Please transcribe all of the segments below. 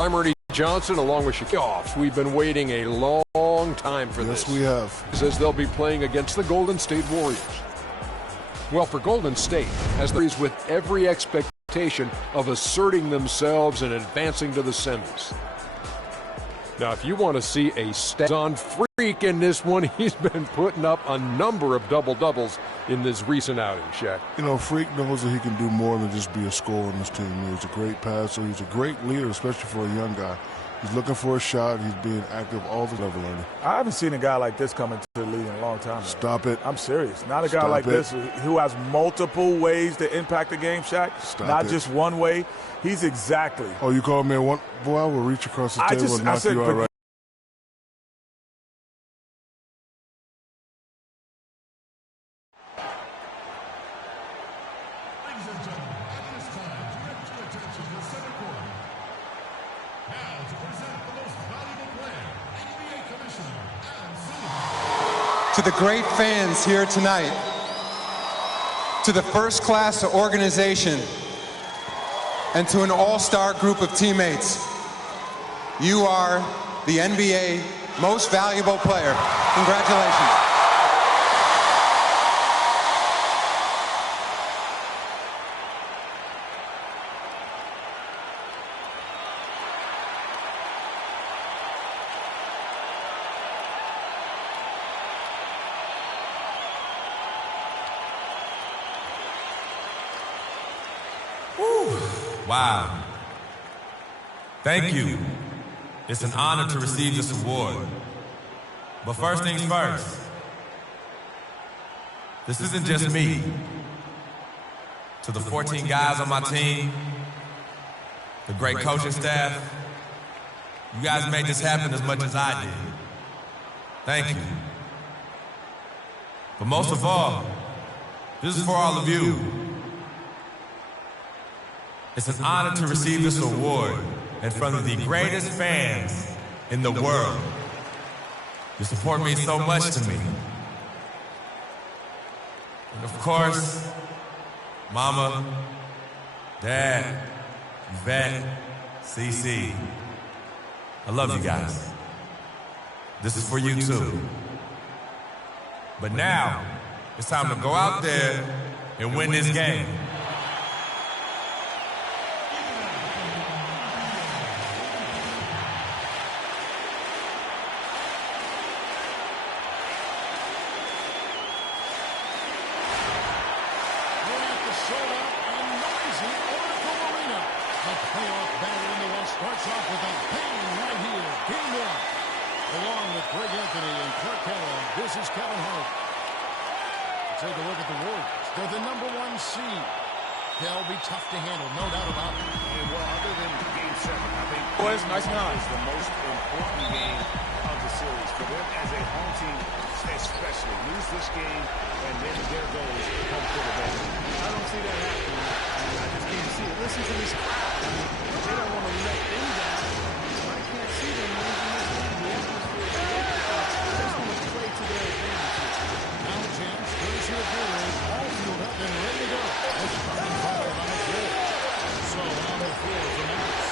I'm Ernie Johnson, along with Shaquille. We've been waiting a long time for this. Yes, we have. It says they'll be playing against the Golden State Warriors. Well, for Golden State, as the with every expectation of asserting themselves and advancing to the semis. Now, if you want to see a stats-on freak in this one, he's been putting up a number of double-doubles in this recent outing, Shaq. You know, Freak knows that he can do more than just be a scorer on this team. He's a great passer. He's a great leader, especially for a young guy. He's looking for a shot. He's being active all the level learning. I haven't seen a guy like this come into the league in a long time. Stop it. I'm serious. Not a guy like this who has multiple ways to impact the game, Shaq. Not just one way. He's exactly. Oh, you called me one? Boy, I will reach across the table and knock you out right. To the great fans here tonight, to the first-class organization, and to an all-star group of teammates, you are the NBA most valuable player. Congratulations. Wow. Thank you. It's an honor to receive this award. But first things first, this isn't just me. To the 14 guys on my team, the great coaching staff, you guys made this happen as much as I did. Thank you. But most of all, this is for all of you. It's an honor to receive this award in front of the greatest fans in the world. Your support means so much to me. And of course, Mama, Dad, Yvette, CC. I love you guys. This is for you too. But now, it's time to go out there and win this game. They'll be tough to handle, no doubt about it. And well, other than Game 7, I think boys, nice nine is the most important game of the series. For them as a home team, especially, lose this game, and then there goes home court advantage. I don't see that happening. I just can't see it. Listen to this crowd. They don't want to let them down. I can't see them losing this game. The atmosphere is great. They just want to play to their advantage. Now a chance. Here's your Gatorade, all fueled up and ready to go. So on the floor for Memphis,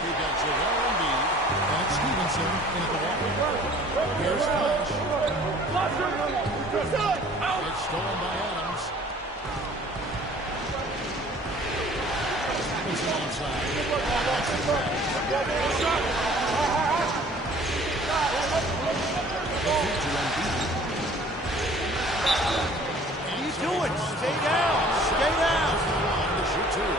we got Joel Embiid and Stevenson in the walk. Here's Flash. It's stolen by Adams. Stevenson inside. That's the future Embiid. What are you doing? Stay down. Stay down. Shoot two.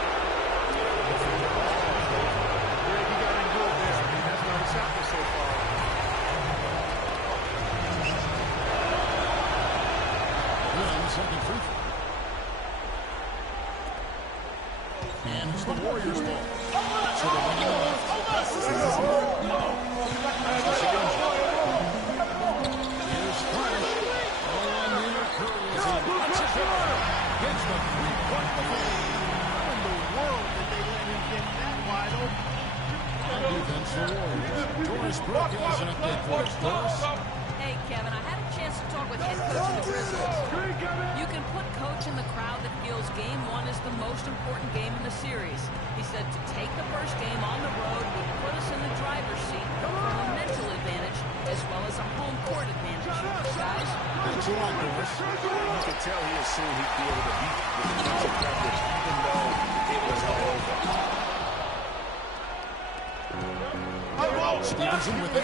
Second free throw. And it's the Warriors' ball. So they're running left. Here's Flash. On the inner curl as he puts it down. Gets the three-point defense. How in the world did they let him get that wide open? On defense for Warriors. Doris Brooke has an update for us. Doris? Hey, Kevin, I had a chance chance to talk with head coach of the Grizzlies. You can put coach in the crowd that feels game one is the most important game in the series. He said to take the first game on the road would put us in the driver's seat from a mental advantage as well as a home court advantage. Guys? Thanks a lot, Lewis. You could tell he assumed he'd be able to beat the defensive coverage even though it was all over. Stevenson with it.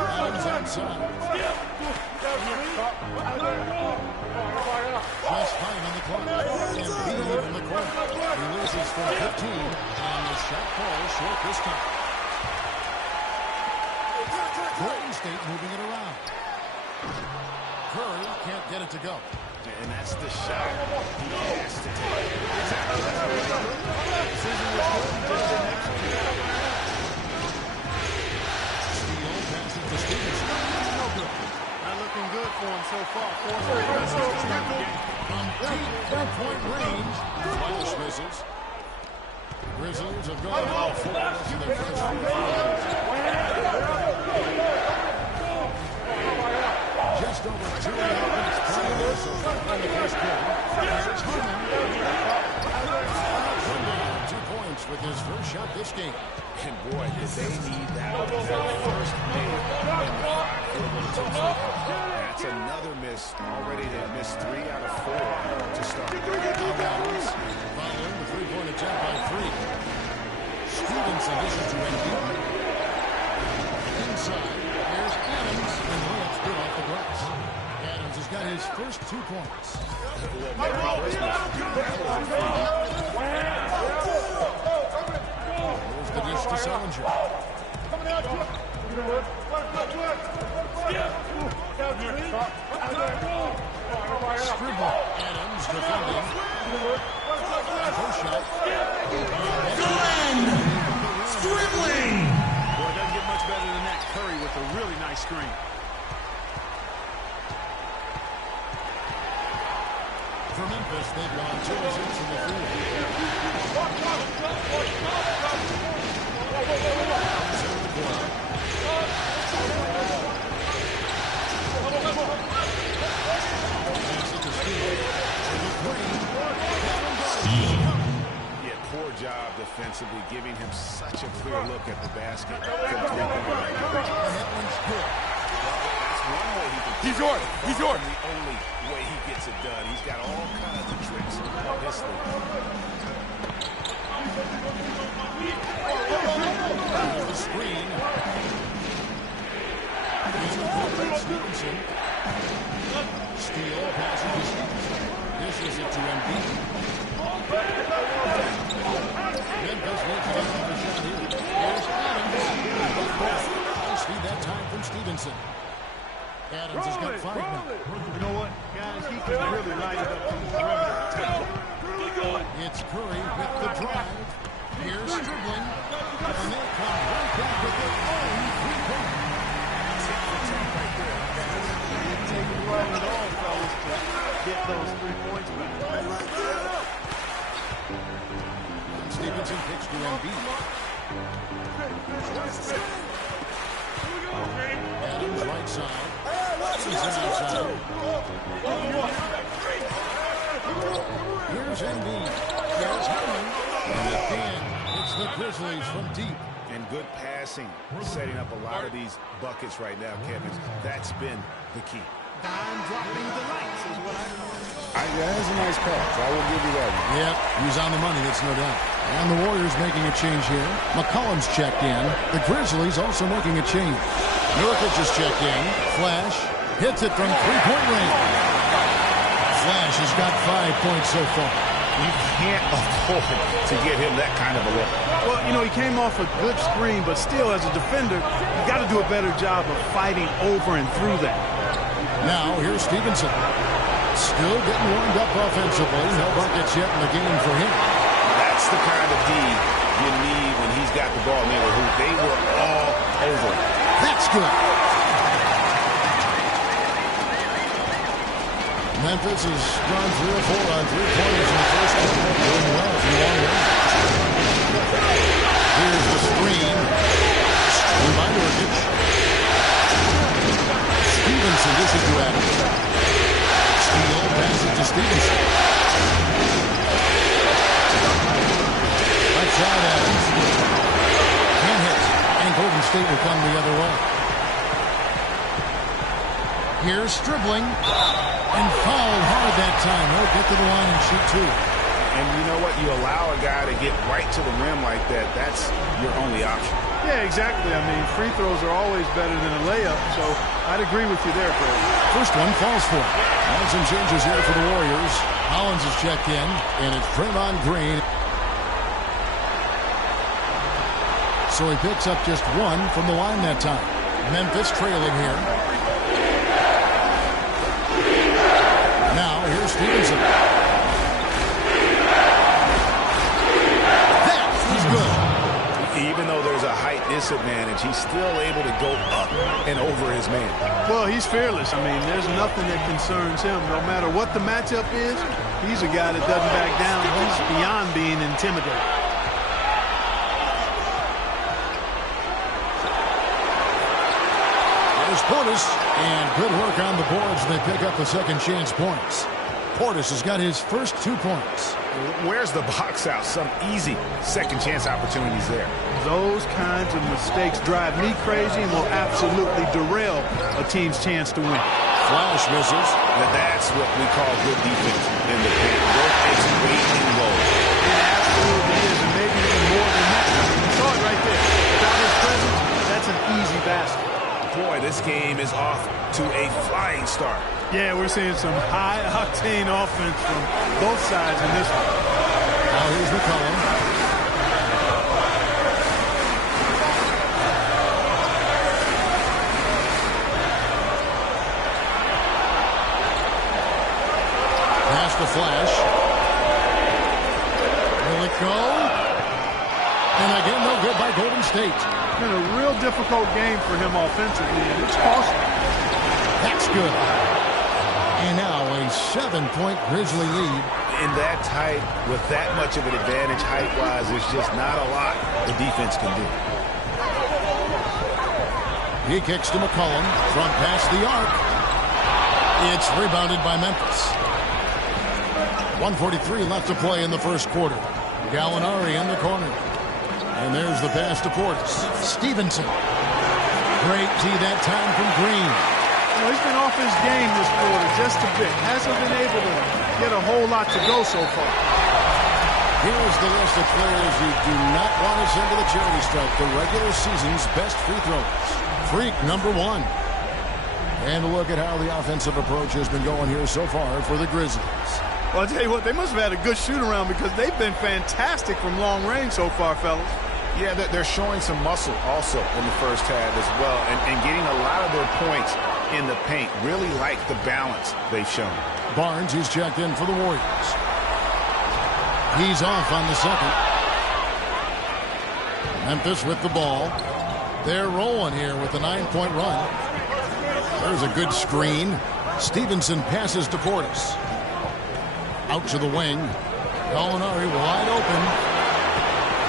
Adams outside. Just fine on the clock. Embiid in the corner. He loses from 15, and the shot falls short this time. Golden State moving it around. Curry can't get it to go. And that's the shot he has to take. Exactly. That's the right move. Decision was good. Just didn't execute. Steele passes to Stevenson. No good. Not looking good for him so far. 4 straight misses to start the game. From deep three-point range, Welsh misses. The Grizzlies have gone all four in their first 4 quarters. Just over 2.5 minutes played so far in the first quarter. Here's Harmon. Down 2 points with his first shot this game. And boy, did they need that first made in the 5-quarter to take. That's another miss. Already they missed 3 out of 4 to start. Adams following the 3-point attempt by 3. Stevenson dishes to Embiid. Inside, here's Adams, and layups good off the glass. Adams has got his first 2 points. Moves the dish to Sullinger. Scribble. Adams defending. First shot. Scribbling! Boy, it doesn't get much better than that. Curry with a really nice screen. For Memphis, they've gone 2 of 6 from the field. Yeah, poor job defensively, giving him such a clear look at the basket from 3-point range. And that one's good. That's one way he can. He's yours. He's yours. The only way he gets it done. He's got all kinds of tricks up his sleeve. Here's the screen. Here's the corner. Stevenson. Steele passes to Stevenson. Dishes it to Embiid. Memphis looks to get another shot here. Here's Adams. Nice feed that time from Stevenson. Adams has got 5 now. You know what, guys? He can really light it up from the perimeter. It's Curry with the drive. Here's dribbling. And they come right back with their own 3-point. Right there. Didn't take it long at all, fellas, to get those 3 points back. Stevenson kicks to Embiid. Adams right side. Stevenson outside. Here's Embiid. Here's Harmon. And again, it's the Grizzlies from deep. And good passing, setting up a lot of these buckets right now, Kevin. That's been the key. Dime dropping delights is what That's a nice pass. I will give you that one. Yep, he's on the money, that's no doubt. And the Warriors making a change here. McCollum's checked in. The Grizzlies also making a change. Nurkic just checked in. Flash hits it from 3-point range. Flash has got 5 points so far. You can't afford to give him that kind of a look. Well, you know, he came off a good screen, but still, as a defender, you got to do a better job of fighting over and through that. Now, here's Stevenson. Still getting warmed up offensively. No buckets yet in the game for him. That's the kind of D you need when he's got the ball near the hoop. They were all over. That's good. Memphis has gone 3 or 4 on 3-pointers in the first quarter. Doing well from long range. Here's the screen. Screen by Nurkic. Here's Stribling. And fouled hard that time. He'll get to the line and shoot two. And you know what? You allow a guy to get right to the rim like that. That's your only option. Yeah, exactly. I mean, free throws are always better than a layup, so I'd agree with you there, Fred. First one falls for it. And some changes here for the Warriors. Hollins is checked in, and it's Draymond Green. So he picks up just one from the line that time. Memphis trailing here. Now, here's Stevenson. He's good. Even though there's a height disadvantage, he's still able to go up and over his man. Well, he's fearless. I mean, there's nothing that concerns him. No matter what the matchup is, he's a guy that doesn't back down. He's beyond being intimidated. There's Portis, and good work on the boards. They pick up the second chance points. Portis has got his first 2 points. Where's the box out? Some easy second chance opportunities there. Those kinds of mistakes drive me crazy and will absolutely derail a team's chance to win. Flash misses. Now that's what we call good defense in the paint. Work its weight in gold. It absolutely is, and maybe even more than that. You saw it right there. Without his presence, that's an easy basket. Boy, this game is off to a flying start. Yeah, we're seeing some high-octane offense from both sides in this one. Now here's McCollum. Pass the Flash. Will it go? And again, no good by Golden State. It's been a real difficult game for him offensively, and it's costly. That's good. And now a 7-point Grizzly lead. In that tight, with that much of an advantage height-wise, there's just not a lot the defense can do. He kicks to McCollum from past the arc. It's rebounded by Memphis. 1:43 left to play in the first quarter. Gallinari in the corner. And there's the pass to Portis. Stevenson. Great tee that time from Green. You know, he's been off his game this quarter just a bit. Hasn't been able to get a whole lot to go so far. Here's the list of players you do not want to send to the charity stripe. The regular season's best free throws. Freak number 1. And a look at how the offensive approach has been going here so far for the Grizzlies. Well, I'll tell you what, they must have had a good shoot-around because they've been fantastic from long range so far, fellas. Yeah, they're showing some muscle also in the first half as well, and getting a lot of their points in the paint. Really like the balance they've shown. Barnes, he's checked in for the Warriors. He's off on the second. Memphis with the ball. They're rolling here with a 9-point run. There's a good screen. Stevenson passes to Portis. Out to the wing. Gallinari wide open.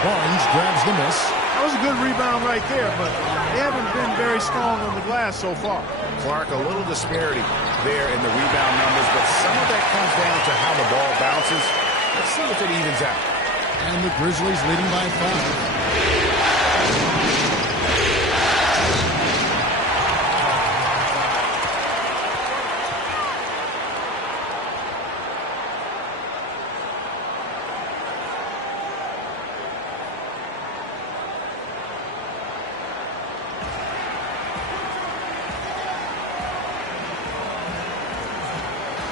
Barnes grabs the miss. That was a good rebound right there, but they haven't been very strong on the glass so far. Clark, a little disparity there in the rebound numbers, but some of that comes down to how the ball bounces. Let's see if it evens out. And the Grizzlies leading by 5.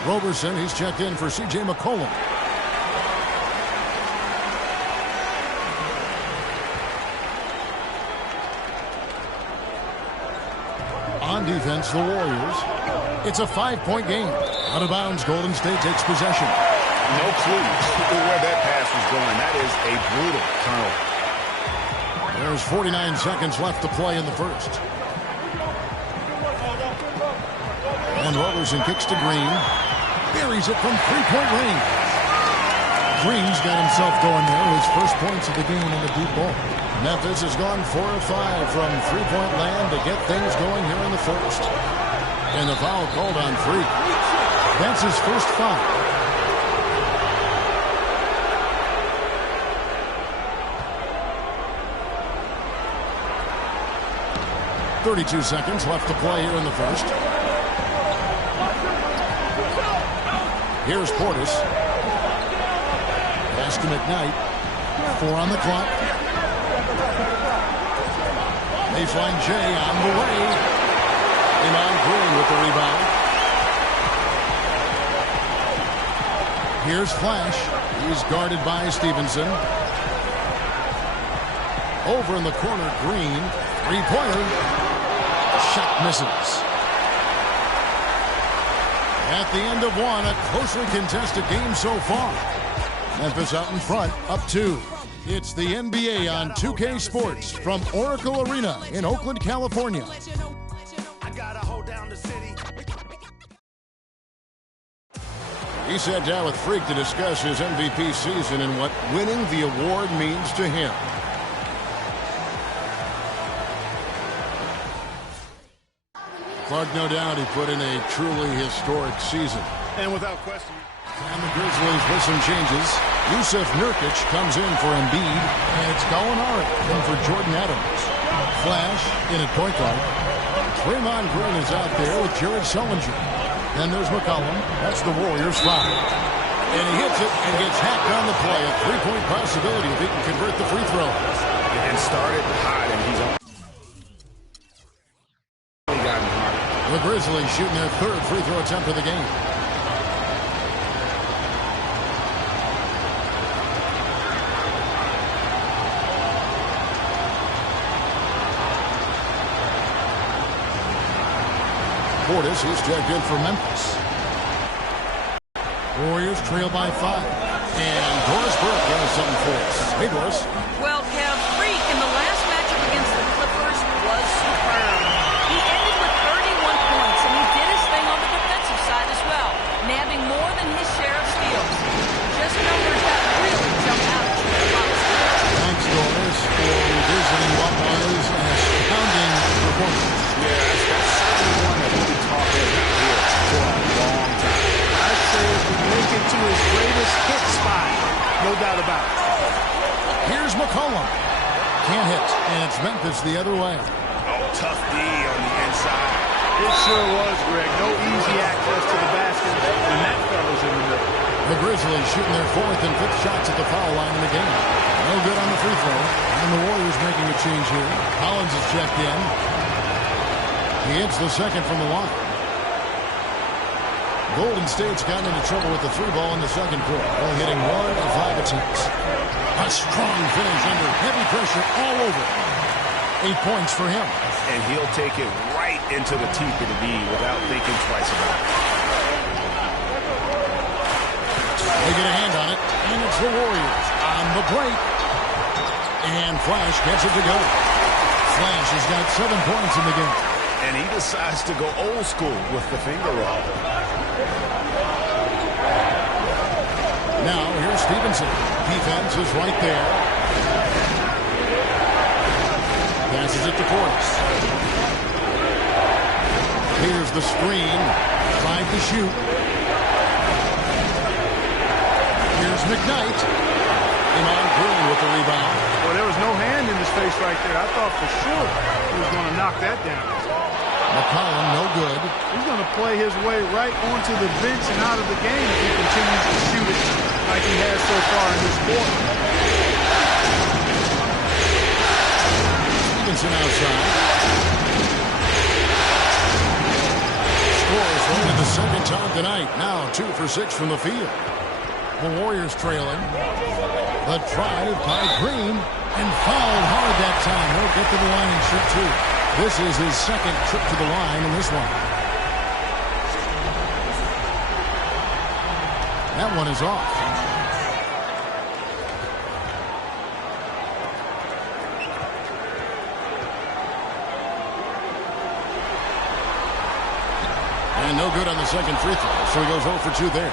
Roberson, he's checked in for C.J. McCollum. On defense, the Warriors. It's a 5-point game. Out of bounds, Golden State takes possession. No clue where that pass was going. That is a brutal turnover. There's 49 seconds left to play in the first. And Roberson kicks to Green. Buries it from 3-point range. Green's got himself going there. His first points of the game in the deep ball. Memphis has gone 4 of 5 from 3-point land to get things going here in the first. And the foul called on Freak. That's his first foul. .32 seconds left to play here in the first. Here's Portis. Pass to McKnight. 4 on the clock. Baseline J on the way. Iman Green with the rebound. Here's Flash. He's guarded by Stevenson. Over in the corner, Green. Three-pointer. Shot misses. At the end of one, a closely contested game so far. Memphis out in front, up 2. It's the NBA on 2K Sports from Oracle Arena in Oakland, California. He sat down with Freak to discuss his MVP season and what winning the award means to him. Clark, no doubt, he put in a truly historic season. And without question. And the Grizzlies with some changes. Yusuf Nurkic comes in for Embiid, and it's Gallinari in for Jordan Adams. Flash in at point guard. Draymond Green is out there with Jared Sullinger. Then there's McCollum. That's the Warriors' foul. And he hits it and gets hacked on the play. A three-point possibility if he can convert the free throw. And started hot, and he's on. The Grizzlies shooting their 3rd free throw attempt of the game. Portis, he's checked in for Memphis. Warriors trail by 5. And Doris Burke does something for us. Hey, Doris. Well, Kev, Freak in the last matchup against the Clippers was superb. He ended with 31 points, and he did his thing on the defensive side as well, nabbing more than his share of steals. Just numbers that really jump out at you. Thanks, Doris, for revisiting what was an astounding performance. Yeah, that's certainly one that we'll be talking about here for a long time. I'd say it would make it to his greatest hit spot. No doubt about it. Here's McCollum. Can't hit, and it's Memphis the other way. Oh, tough D on the inside. It sure was, Greg. No easy access to the basket, and that fella's in the middle. The Grizzlies shooting their 4th and 5th shots at the foul line in the game. No good on the free throw. And the Warriors making a change here. Collins is checked in. He hits the 2nd from the line. Golden State's gotten into trouble with the 3 ball in the 2nd quarter. Only hitting 1 of 5 attempts. A strong finish under heavy pressure all over. 8 points for him. And he'll take it right into the teeth of the D without thinking twice about it. They get a hand on it, and it's the Warriors on the break. And Flash gets it to go. Flash has got 7 points in the game. And he decides to go old school with the finger roll. Now, here's Stevenson. Defense is right there. Passes it to Portis. Here's the screen. 5 to shoot. Here's McKnight. Iman Green with the rebound. Well, there was no hand in his face right there. I thought for sure he was going to knock that down. McCollum, no good. He's going to play his way right onto the bench and out of the game if he continues to shoot it like he has so far in this quarter. Stevenson outside. Scores for only the 2nd time tonight. Now 2 for 6 from the field. The Warriors trailing. The drive by Green and fouled hard that time. He'll get to the line and shoot 2. This is his 2nd trip to the line in this one. That one is off. And no good on the 2nd free throw, so he goes 0 for 2 there.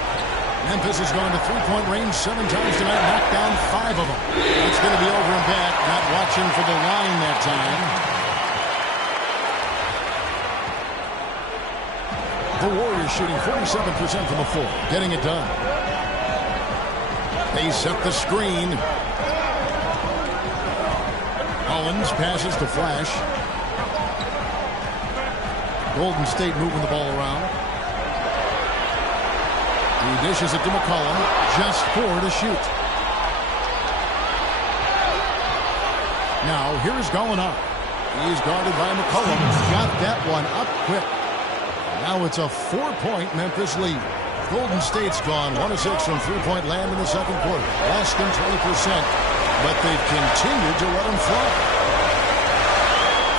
Memphis has gone to 3-point range 7 times tonight, knocked down 5 of them. It's going to be over and back, not watching for the line that time. The Warriors shooting 47% from the floor, getting it done. They set the screen. Collins passes to Flash. Golden State moving the ball around. He dishes it to McCollum. Just 4 to shoot. Now, here's Gallinari. He's guarded by McCollum. Got that one up quick. Now it's a 4-point Memphis lead. Golden State's gone 1 of 6 from three-point land in the second quarter. Less than 20%. But they've continued to let him fly.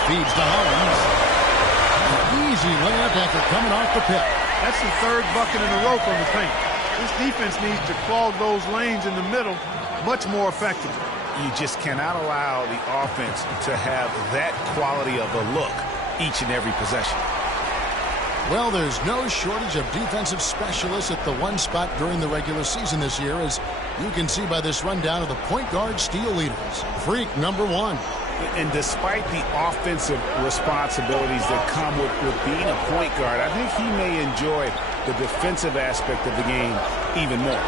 Feeds to Hollins. An easy layup after coming off the pick. That's the third bucket in a row from the paint. This defense needs to clog those lanes in the middle much more effectively. You just cannot allow the offense to have that quality of a look each and every possession. Well, there's no shortage of defensive specialists at the one spot during the regular season this year, as you can see by this rundown of the point guard steal leaders. Freak number 1. And despite the offensive responsibilities that come with being a point guard, I think he may enjoy the defensive aspect of the game even more.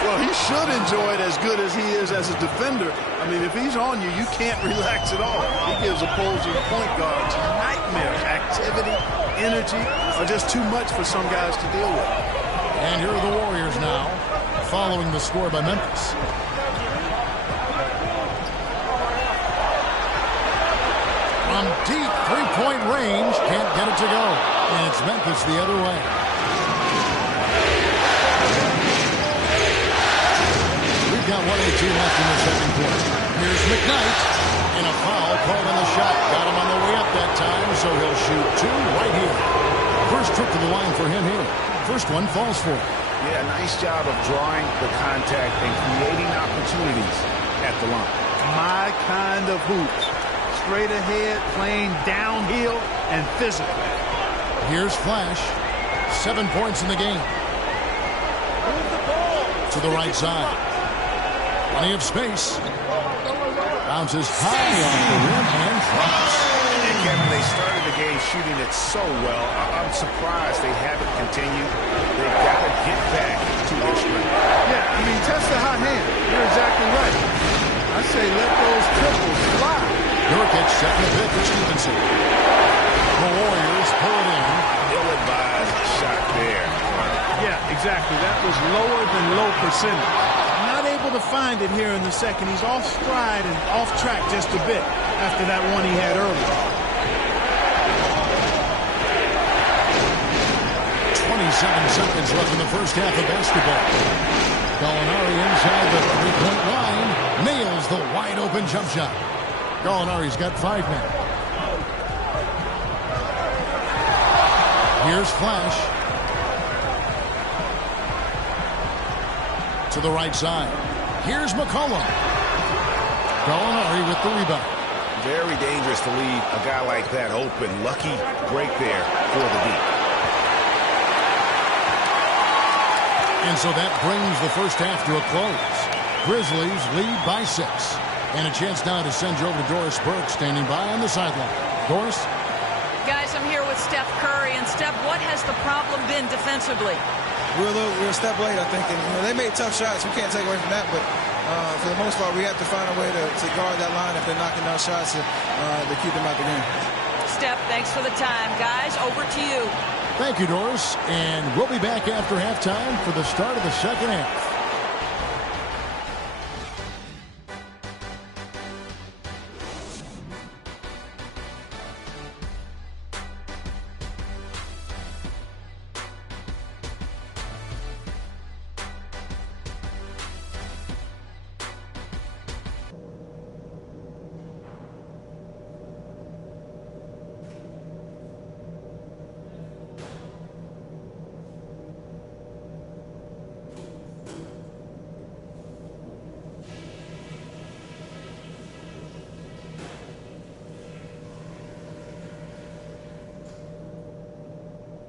Well, he should enjoy it as good as he is as a defender. I mean, if he's on you, you can't relax at all. He gives opposing point guards nightmares. Activity, energy are just too much for some guys to deal with. And here are the Warriors now, following the score by Memphis. From deep three-point range, can't get it to go. And it's Memphis the other way. We've got 1:02 left in the second quarter. Here's McKnight, and a foul called on the shot. Got him on the way up that time, so he'll shoot 2 right here. First trip to the line for him here. First one falls for him. Yeah, nice job of drawing the contact and creating opportunities at the line. My kind of hoops. Straight ahead, playing downhill, and physical. Here's Flash. 7 points in the game. To the right side. Plenty of space. Bounces high off the rim and drops. And Kevin, they started the game shooting it so well. I'm surprised they haven't continued. They've got to get back to their strength. Yeah, I mean, test the hot hand. You're exactly right. I say let those triples fly. Nurkic second pick for Stevenson. The Warriors pull it in. Ill-advised shot there. Yeah, exactly. That was lower than low percentage. Not able to find it here in the second. He's off stride and off track just a bit after that one he had earlier. 27 seconds left in the first half of basketball. Gallinari inside the three-point line. Nails the wide-open jump shot. Gallinari's got 5 men. Here's Flash. To the right side. Here's McCollum. Gallinari with the rebound. Very dangerous to leave a guy like that open. Lucky break there for the deep. And so that brings the first half to a close. Grizzlies lead by 6. And a chance now to send you over to Doris Burke, standing by on the sideline. Doris? Guys, I'm here with Steph Curry. And Steph, what has the problem been defensively? We're a step late, I think. And they made tough shots. We can't take away from that. But for the most part, we have to find a way to guard that line if they're knocking down shots to keep them out the game. Steph, thanks for the time. Guys, over to you. Thank you, Doris. And we'll be back after halftime for the start of the second half.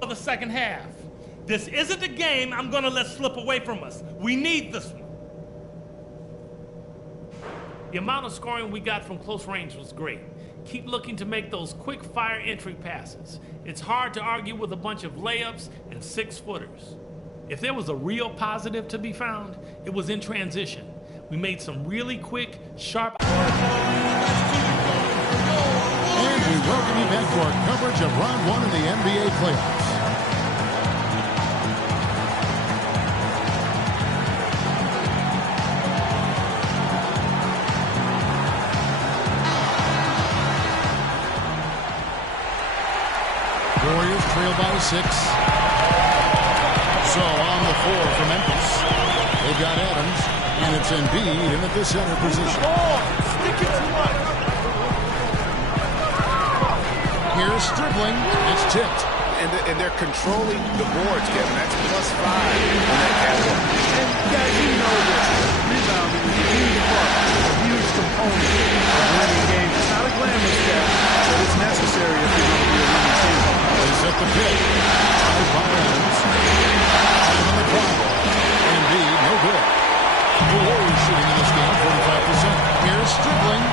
The second half. This isn't a game I'm going to let slip away from us. We need this one. The amount of scoring we got from close range was great. Keep looking to make those quick fire entry passes. It's hard to argue with a bunch of layups and 6-footers. If there was a real positive to be found, it was in transition. We made some really quick, sharp... And we welcome you back to our coverage of round 1 in the NBA playoffs. trail by 6. So on the floor for Memphis, they've got Adams, and it's Embiid in at the center position. Here's dribbling. It's tipped. And they're controlling the boards, Kevin. That's +5 on that category. And guys, you know that rebounding is a huge part, a huge component of winning games. It's not a glamorous stat, but it's necessary if you're going to be a winning team. They set the pick. By Adams. And on the clock. Embiid, no good. The Warriors shooting in this game, 45%. Here's dribbling.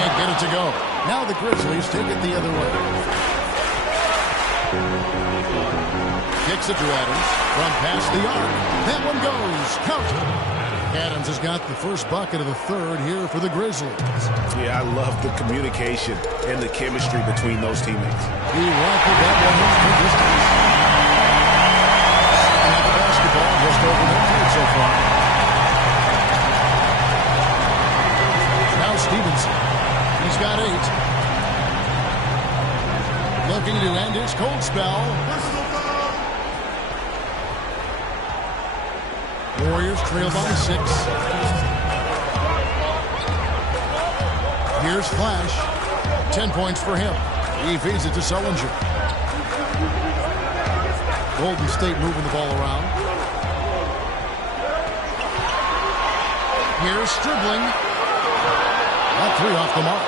Can't get it to go. Now the Grizzlies take it the other way. Kicks it to Adams from past the arc. That one goes. Count it. Adams has got the first bucket of the third here for the Grizzlies. Yeah, I love the communication and the chemistry between those teammates. He rifled that one in for distance. And the basketball just over midfield so far. Now Stevenson. He's got 8. Looking to end his cold spell. Warriors trail by 6. Here's Flash. 10 points for him. He feeds it to Sullinger. Golden State moving the ball around. Here's dribbling. That 3 off the mark.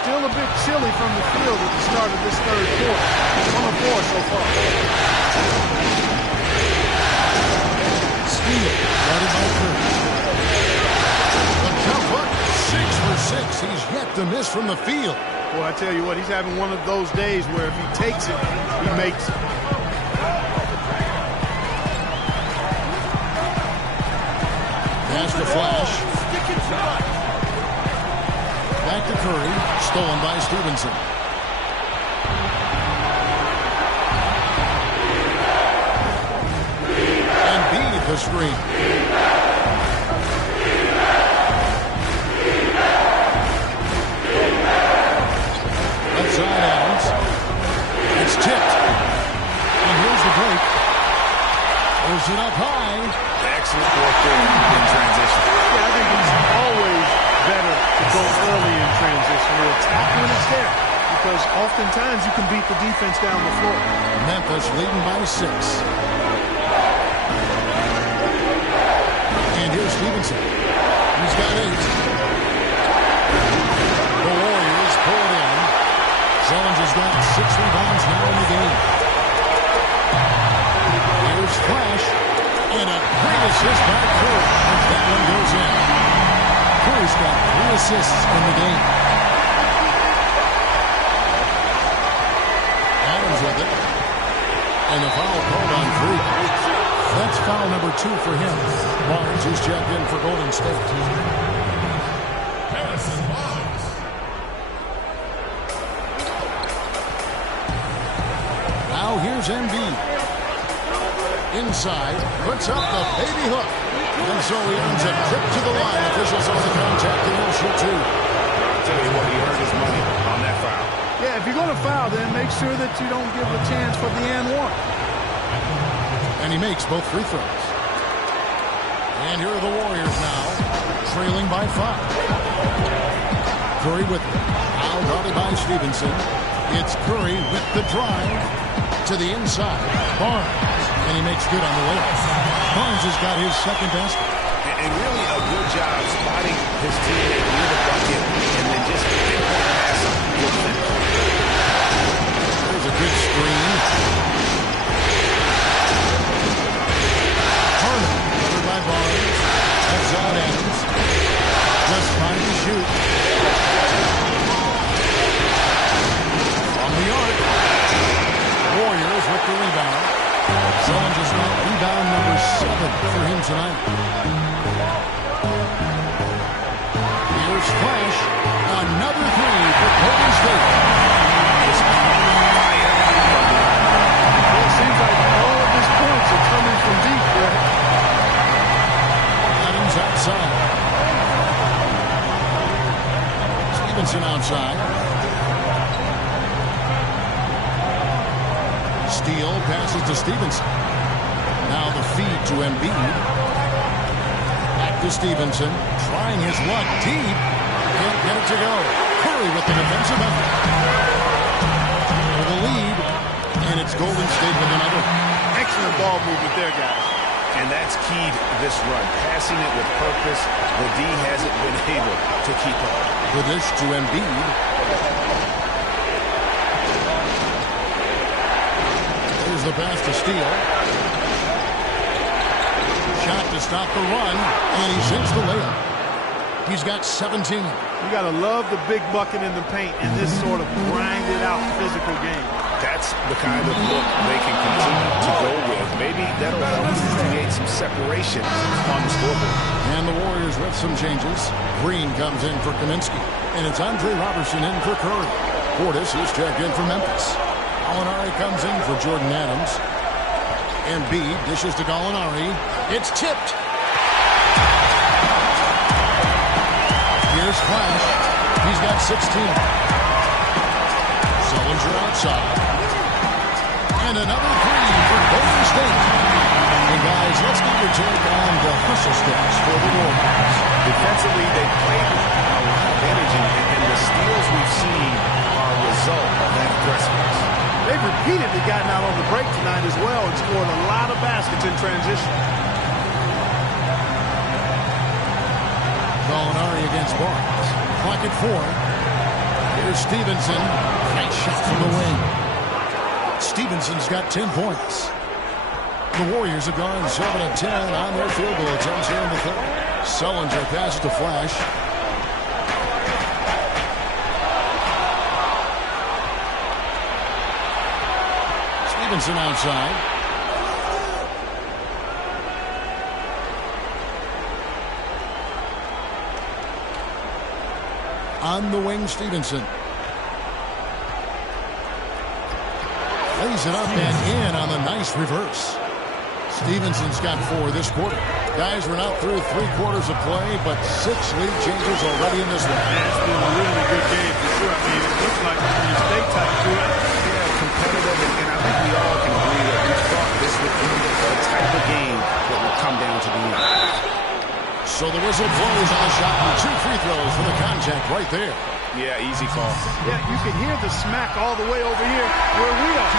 Still a bit chilly from the field at the start of this third quarter. 1 of 4 so far. Steele, guarded by Curry. The count up, 6 for 6. He's yet to miss from the field. Boy, I tell you what, he's having one of those days where if he takes it, he makes it. Pass to Flash. Back to Curry. Stolen by Stevenson. Embiid the screen. Left side Adams. It's tipped. And here's the break. Throws it up high. Excellent work there in transition. Yeah, I think it's always better to go early in transition or attack when it's there, because oftentimes you can beat the defense down the floor. Memphis leading by 6. And here's Stevenson. He's got 8. The Warriors pull it in. Sullinger's got 6 rebounds now in the game. Here's Flash. And a great assist by Curry. That one goes in. Curry's got 3 assists in the game. Adams with it. And the foul called on Freak. That's foul number 2 for him. Barnes is checked in for Golden State. Harrison Barnes. Now here's Embiid. Inside, puts up the baby hook. And so he earns a trip to the line. Officials on the contact, and he'll shoot 2. I'll tell you what, he earned his money on that foul. Yeah, if you're going to foul, then make sure that you don't give a chance for the and one. And he makes both free throws. And here are the Warriors now, trailing by 5. Curry with it. Now guarded by Stevenson. It's Curry with the drive to the inside. Barnes. And he makes good on the layup. Barnes has got his second basket. And really a good job spotting his teammate near the bucket and then just pinpoint pass on the good finish. There's a good screen. Harden, covered by Barnes. That's out Adams. Just trying to shoot. On the arc. Warriors with the rebound. Sullinger's got rebound number 7 for him tonight. Here's Flash. Another 3 for Golden State. Well, it seems like all of his points are coming from deep, right? Adams outside. Stevenson outside. Steele passes to Stevenson. Now the feed to Embiid. Back to Stevenson. Trying his luck deep. Can't get it to go. Curry with the defensive effort. For the lead. And it's Golden State with another. Excellent ball movement there, guys. And that's keyed this run. Passing it with purpose. The D hasn't been able to keep up. The dish to Embiid. There's the pass to Steele. Shot to stop the run. And he sinks the layup. He's got 17. You got to love the big bucket in the paint in this sort of grinded out physical game. That's the kind of look they can continue to go with. Maybe that'll help create some separation on the scoreboard. And the Warriors with some changes. Green comes in for Kaminsky. And it's Andre Robertson in for Curry. Portis is checked in for Memphis. Gallinari comes in for Jordan Adams. Embiid dishes to Gallinari. It's tipped. Here's Flash. He's got 16. Sullinger outside. And another three for Golden State. And guys, let's get your take on the hustle steps for the Warriors. Defensively, they played with a lot of energy, and the steals we've seen are a result of that aggressiveness. They've repeatedly gotten out on the break tonight as well and scored a lot of baskets in transition. Gallinari against Barnes. Clock at 4. Here's Stevenson. Nice shot from the wing. Stevenson's got 10 points. The Warriors have gone 7 of 10 on their field goal attempts here in the third. Sullinger passes to Flash. Stevenson outside. On the wing, Stevenson. Lays it up and in on the nice reverse. Stevenson's got 4 this quarter. Guys, we're not through 3 quarters of play, but 6 lead changes already in this one. It's been a really good game for sure. I mean, it looks like it's going to stay tight to it. Yeah, competitive, and I think we all can agree that we thought this would be the type of game that would come down to the end. So the whistle blows on the shot and 2 free throws for the contact right there. Yeah, easy call. Yeah, you can hear the smack all the way over here where we are.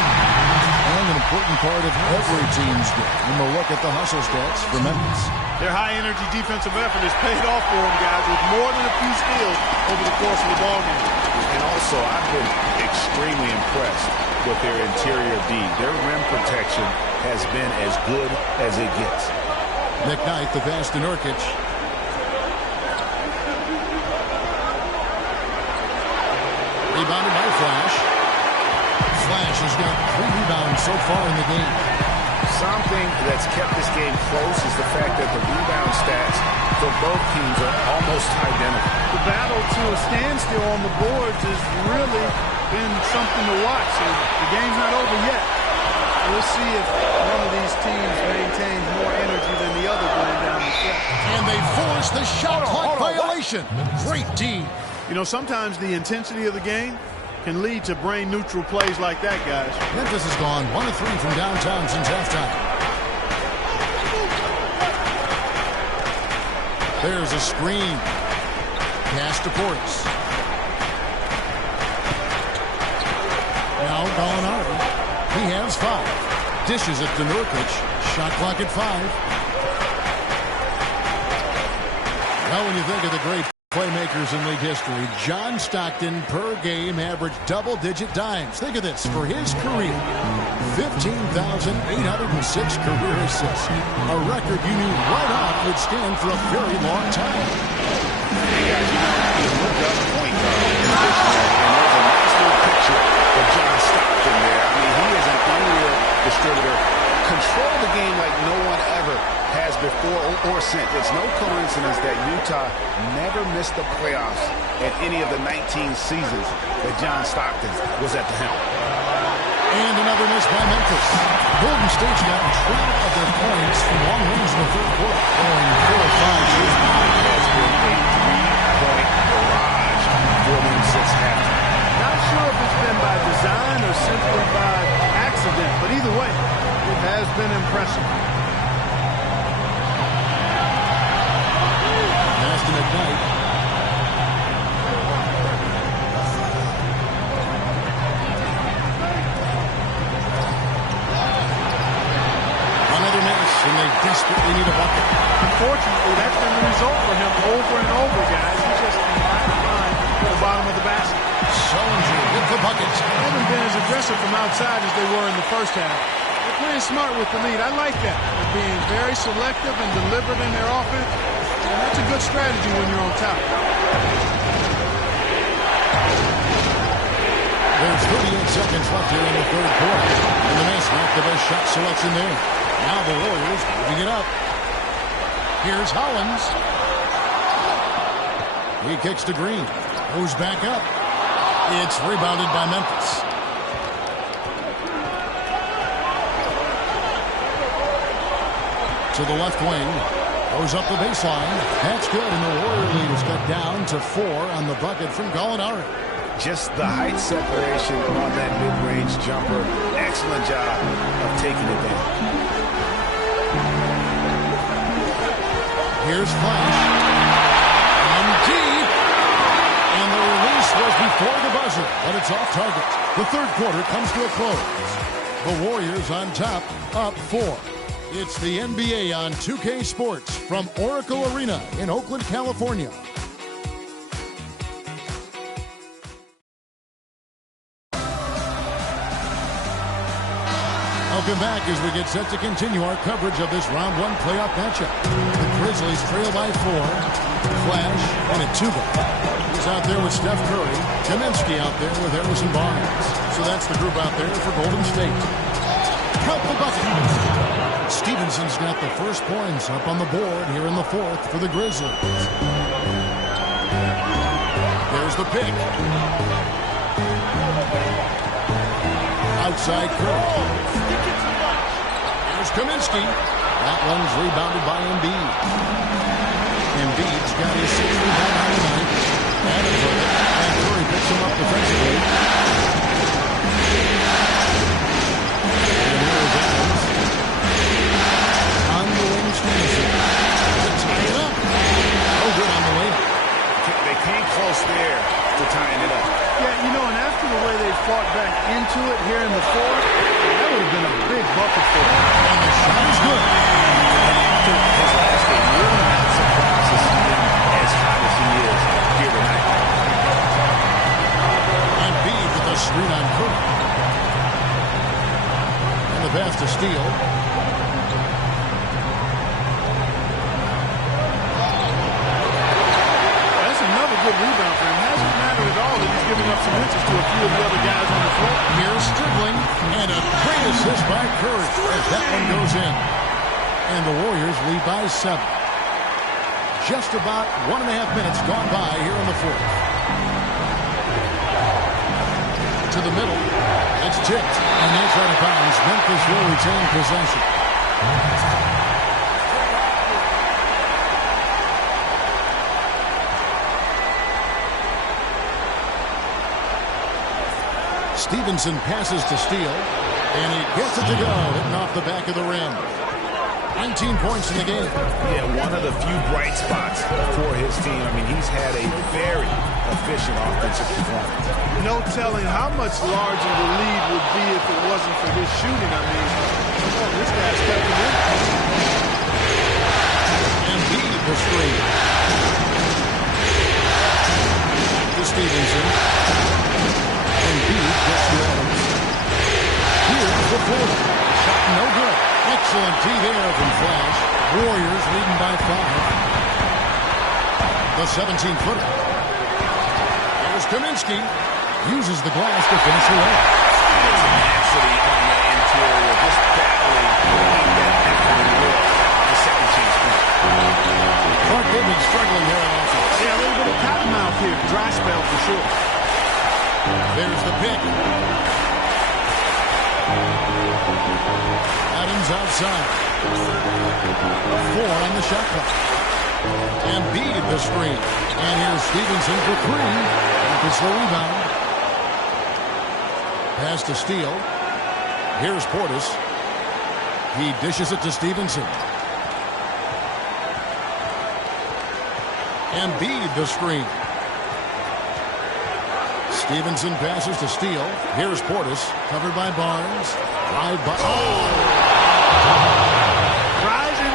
And an important part of every team's game. And we'll look at the hustle stats for Memphis. Their high-energy defensive effort has paid off for them, guys, with more than a few steals over the course of the ballgame. And also, I've been extremely impressed with their interior D. Their rim protection has been as good as it gets. Nick Knight, the pass to Nurkic. Rebounded by Flash. Flash has got 3 rebounds so far in the game. Something that's kept this game close is the fact that the rebound stats for both teams are almost identical. The battle to a standstill on the boards has really been something to watch. And the game's not over yet. We'll see if one of these teams maintains more energy than the other going down the stretch. And they force the shot clock violation. Great D. You know, sometimes the intensity of the game can lead to brain-neutral plays like that, guys. Memphis has gone 1 of 3 from downtown since halftime. There's a screen. Pass to Portis. Now Gallinari. He has 5. Dishes it to Nurkic. Shot clock at 5. Now when you think of the great playmakers in league history, John Stockton per game averaged double-digit dimes. Think of this. For his career, 15,806 career assists. A record you knew right off would stand for a very long time. Hey guys, you look up point guard in the dictionary, and there's a nice little picture of John Stockton there. I mean, he is an unreal distributor. Control the game like no one ever has before or since. It's no coincidence that Utah never missed the playoffs in any of the 19 seasons that John Stockton was at the helm. And another miss by Memphis. Golden State's gotten 12 of their points from long range in the third quarter, going 4 or 5 shooting. Has been a 3-point barrage for them since halftime. Not sure if it's been by design or simply by accident, but been impressive. Pass to McKnight. Another miss, and they desperately need a bucket. Unfortunately, that's been the result for him over and over, guys. He just cannot find the bottom of the basket. Sullinger with the bucket. They haven't been as aggressive from outside as they were in the first half. They're playing smart with the lead. I like that. They're being very selective and deliberate in their offense. And that's a good strategy when you're on top. There's 38 seconds left here in the third quarter. And the Knicks not the best shot selection there. Now the Warriors moving it up. Here's Hollins. He kicks to Green. Goes back up. It's rebounded by Memphis. To the left wing. Goes up the baseline. That's good, and the Warrior lead is cut down to 4 on the bucket from Gallinari. Just the height separation on that mid-range jumper. Excellent job of taking it down. Here's Flash. And deep. And the release was before the buzzer, but it's off target. The third quarter comes to a close. The Warriors on top, up 4. It's the NBA on 2K Sports from Oracle Arena in Oakland, California. Welcome back as we get set to continue our coverage of this round 1 playoff matchup. The Grizzlies trail by 4. Flash and Atuba. He's out there with Steph Curry. Kaminsky out there with Harrison Barnes. So that's the group out there for Golden State. Count the bucket. Stevenson's got the first points up on the board here in the fourth for the Grizzlies. There's the pick. Outside Curry. Here's Kaminsky. That one's rebounded by Embiid. Embiid's got his 6th rebound on the night. And Curry picks him up defensively. And here is Adams. On the wing, Stevenson. To tie it up. Oh, good on the way. They came close there to tying it up. Yeah, you know, and after the way they fought back into it here in the fourth, that would have been a big bucket for them. And the shot is good. After his last game, really not surprised to see him as hot as he is here tonight. Embiid with a screen on Curry. And the pass to Steele. That's another good rebound for him. Hasn't mattered at all that he's giving up some inches to a few of the other guys on the floor. Here's Stribling. And a great assist by Curry as that one goes in. And the Warriors lead by 7. Just about 1.5 minutes gone by here in the fourth. To the middle. It's tipped. And that's out of bounds. Memphis will retain possession. Stevenson passes to Steele, and he gets it to go, hitting off the back of the rim. 19 points in the game. Yeah, one of the few bright spots for his team. I mean, he's had a very efficient offensive performance. No telling how much larger the lead would be if it wasn't for his shooting. I mean, this guy's stepping in. Embiid the screen. To Stevenson. Embiid gets the Adams. Here's the floater. Shot no good. Excellent D there from Flash. Warriors leading by 5. The 17-footer. Here's Kaminsky. Uses the glass to finish the way. Tenacity on the interior. Just battling that effort with the second chance point. Clark Goodman struggling here on offense. Yeah, a little bit of cottonmouth here. Dry spell for sure. There's the pick. Adams outside. 4 on the shot clock. Embiid the screen. And here's Stevenson for 3. It's the rebound. Pass to Steele. Here's Portis. He dishes it to Stevenson. Embiid the screen. Stevenson passes to Steele. Here's Portis, covered by Barnes. Rising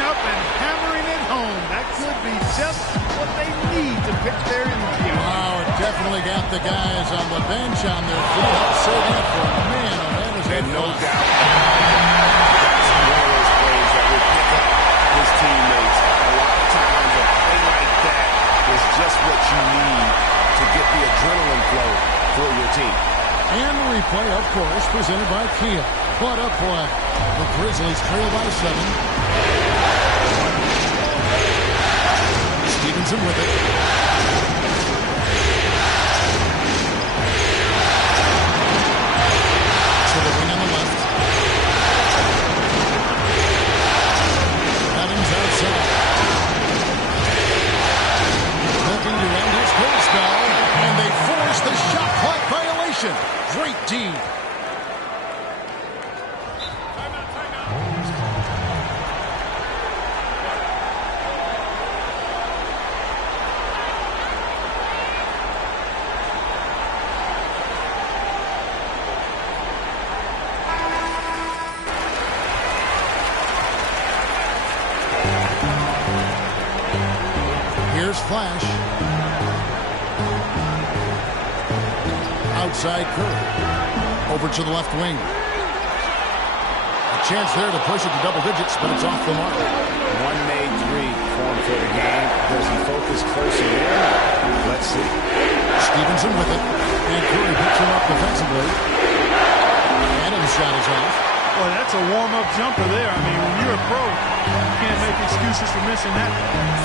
up and hammering it home. That could be just what they need to pick their interview. Wow, it definitely got the guys on the bench on their feet. I'll say that for a man. Oh, that was and no doubt, that's one of those plays that will pick up his teammates. A lot of times, a play like that is just what you need to get the adrenaline flow for your team. And the replay, of course, presented by Kia. What a play. The Grizzlies trail by 7. Stevenson with it. To the wing on the left. Adams outside. Looking to end his cold spell. And they force the shot clock violation. Great D. Here's Flash. Outside Curry. Over to the left wing. A chance there to push it to double digits, but it's off the mark. One made three formed for the game. Does he focus closer there? Let's see. Stevenson with it. And Curry picks him up defensively. Adams' shot is off. Well, that's a warm-up jumper there. I mean, when you're a pro, you can't make excuses for missing that.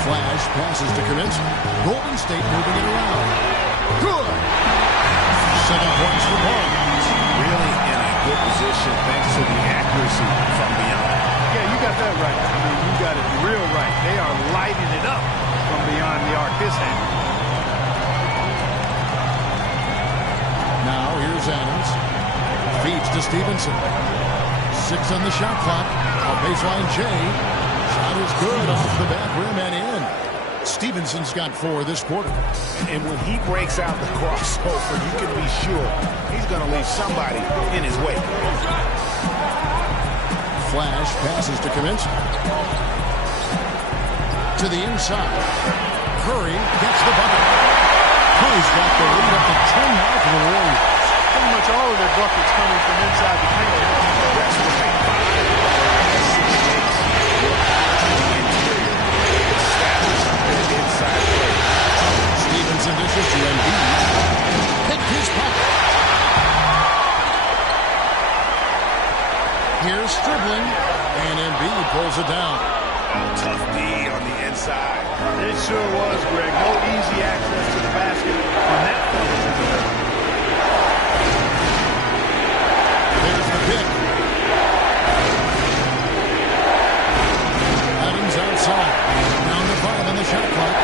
Flash passes to Kaminsky. Golden State moving it around. Good. 7 points for Barnes. Really in a good position thanks to the accuracy from beyond. Yeah, you got that right. I mean, you got it real right. They are lighting it up from beyond the arc this hand. Now here's Adams. Feeds to Stevenson. 6 on the shot clock. A baseline J. Shot is good off the back rim and in. Stevenson's got 4 this quarter. And when he breaks out the crossover, you can be sure he's going to leave somebody in his way. Flash passes to Kaminsky. To the inside. Curry gets the bucket. Curry's got the lead up to 10 now for the Warriors. Pretty much all of their buckets coming from inside the paint. That's right. 5 6 makes look to the interior. Establish their inside play. Stevenson dishes to Embiid. Picked his pocket. Here's dribbling, and Embiid pulls it down. Tough D on the inside. It sure was, Greg. No easy access to the basket on that one. There's the pick. Adams outside. Down to 5 on the shot clock.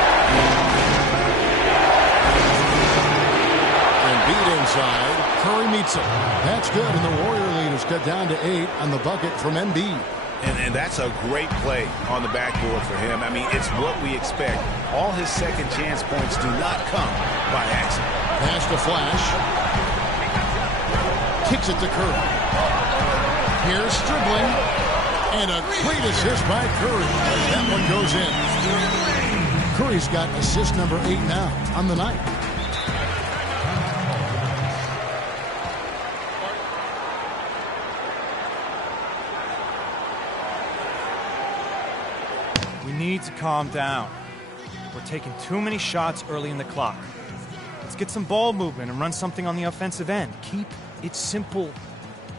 Embiid inside. Curry meets it. That's good, and the Warrior lead is cut down to 8 on the bucket from Embiid. And that's a great play on the backboard for him. I mean, it's what we expect. All his second chance points do not come by accident. Pass to Flash. Kicks it to Curry. Here's dribbling. And a great assist by Curry as that one goes in. Curry's got assist number 8 now on the night. We need to calm down. We're taking too many shots early in the clock. Let's get some ball movement and run something on the offensive end. Keep it simple.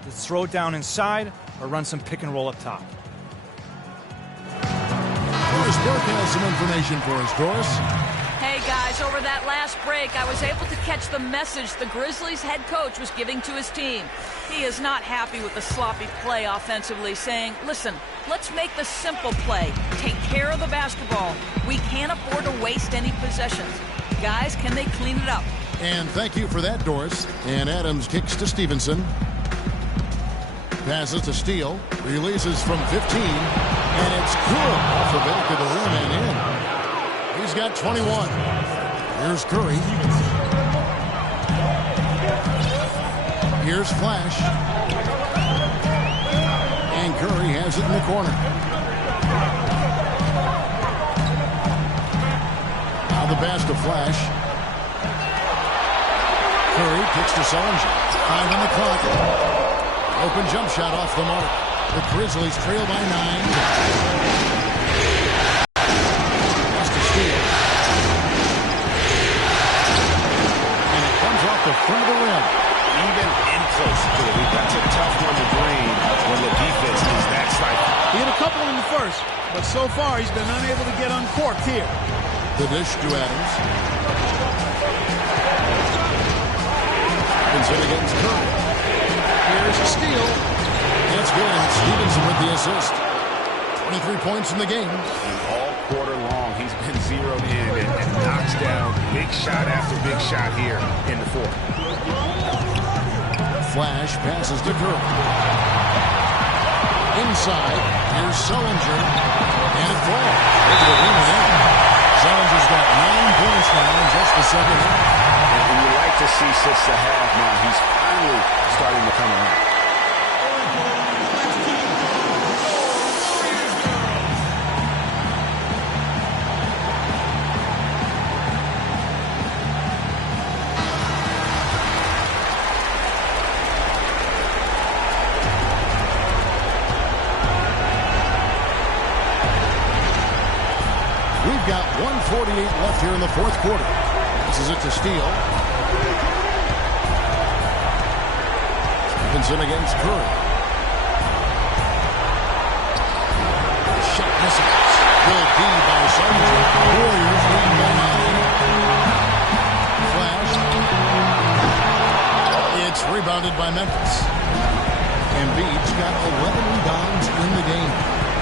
Let's throw it down inside or run some pick and roll up top. Doris Burke has some information for us. Doris? Hey guys, over that last break, I was able to catch the message the Grizzlies head coach was giving to his team. He is not happy with the sloppy play offensively, saying, listen, let's make the simple play. Take care of the basketball. We can't afford to waste any possessions. Guys, can they clean it up? And thank you for that, Doris. And Adams kicks to Stevenson. Passes to Steele. Releases from 15. And it's good. Off the back of the rim and in. He's got 21. Here's Curry. Here's Flash. And Curry has it in the corner. Now the pass to Flash. Curry kicks to Sullinger. 5 on the clock. Open jump shot off the mark. The Grizzlies trail by 9. Pass to Steele. And it comes off the front of the rim. Even in close to the lead. That's a tough one to drain when the defense is that stifled. He hit a couple in the first, but so far he's been unable to get uncorked here. The dish to Adams. Stevenson against Curry. Here's a steal. That's good. And Stevenson with the assist. 23 points in the game. And all quarter long, he's been zeroed in and knocks down big shot after big shot here in the fourth. Flash passes to Curry. Inside, here's Sullinger. And it falls. Over the rim and in. Sullinger's got 9 points now in just the second half. And you like to see 6.5 now. He's finally starting to come around. We've got 1:48 left here in the fourth quarter. This is it to Steele. Stevenson against Curry. Shot misses. Good D by Sullinger. Warriors leading by 9. Flash. It's rebounded by Memphis. Embiid's got 11 rebounds in the game.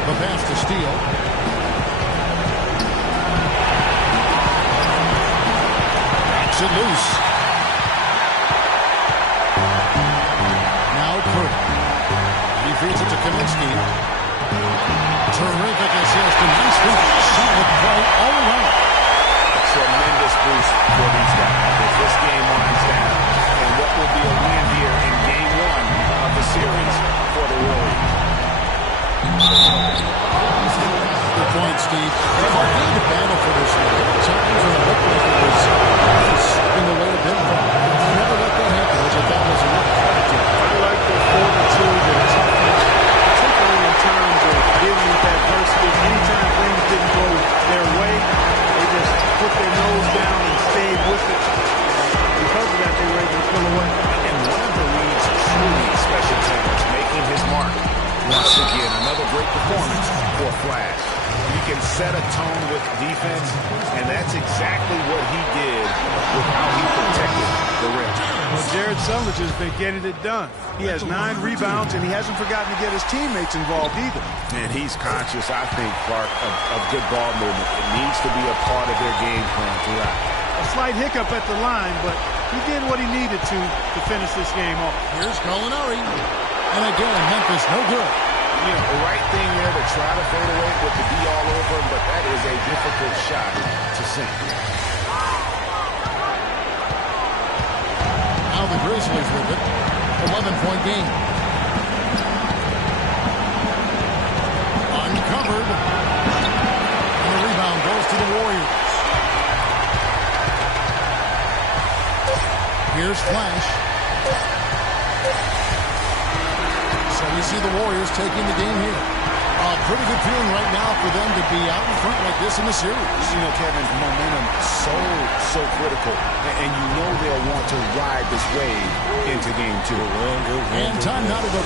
The pass to Steele. It loose. Now Curry. He feeds it to Kaminsky. Terrific assist and nice finish. Solid play all around. A tremendous boost for these guys as this game winds down. And what will be a win here in game 1 of the series for the Warriors. Good point, Steve. If I need to battle for this one, there were times when it looked like it was in the way of them. Never let that happen, which I thought was a real attitude. I like the fortitude and toughness, particularly in terms of dealing with adversity. Anytime things didn't go their way, they just put their nose down and stayed with it. Because of that, they were able to pull away. And one of the league's truly special talents making his mark. Once again, another great performance for Flash. You can set a tone with defense, and that's exactly what he did with how he protected the rim. Well, Jared Sullinger's been getting it done. He has 9 rebounds, and he hasn't forgotten to get his teammates involved either. And he's conscious, I think, Clark, of good ball movement. It needs to be a part of their game plan throughout. A slight hiccup at the line, but he did what he needed to finish this game off. Here's Gallinari. And again, Memphis no good. You know, the right thing there to try to fade away with the D all over him, but that is a difficult shot to sink. Now the Grizzlies with it. 11-point game. Uncovered. And the rebound goes to the Warriors. Here's Flash. So we see the Warriors taking the game here. A pretty good feeling right now for them to be out in front like this in the series. You know, Kevin, momentum so critical. And you know they'll want to ride this wave into game 2. And time now to go.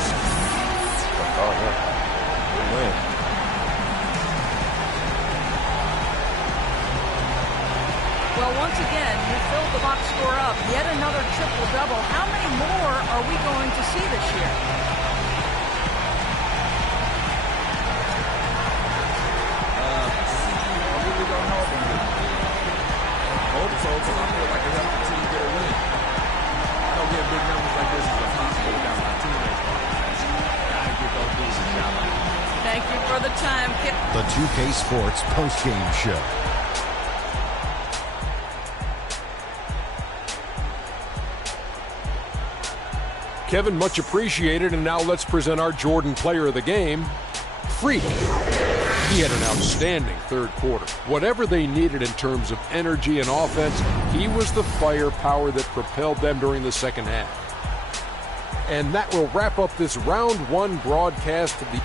Well, once again, he filled the box score up. Yet another triple-double. How many more are we going to see this year? So, because I feel like it helps the team get a win. I don't get big numbers like this as a possible without my teammates. 2K Sports postgame show. Kevin, much appreciated, and now let's present our Jordan Player of the Game, Freak. He had an outstanding third quarter. Whatever they needed in terms of energy and offense, he was the firepower that propelled them during the second half. And that will wrap up this round one broadcast of the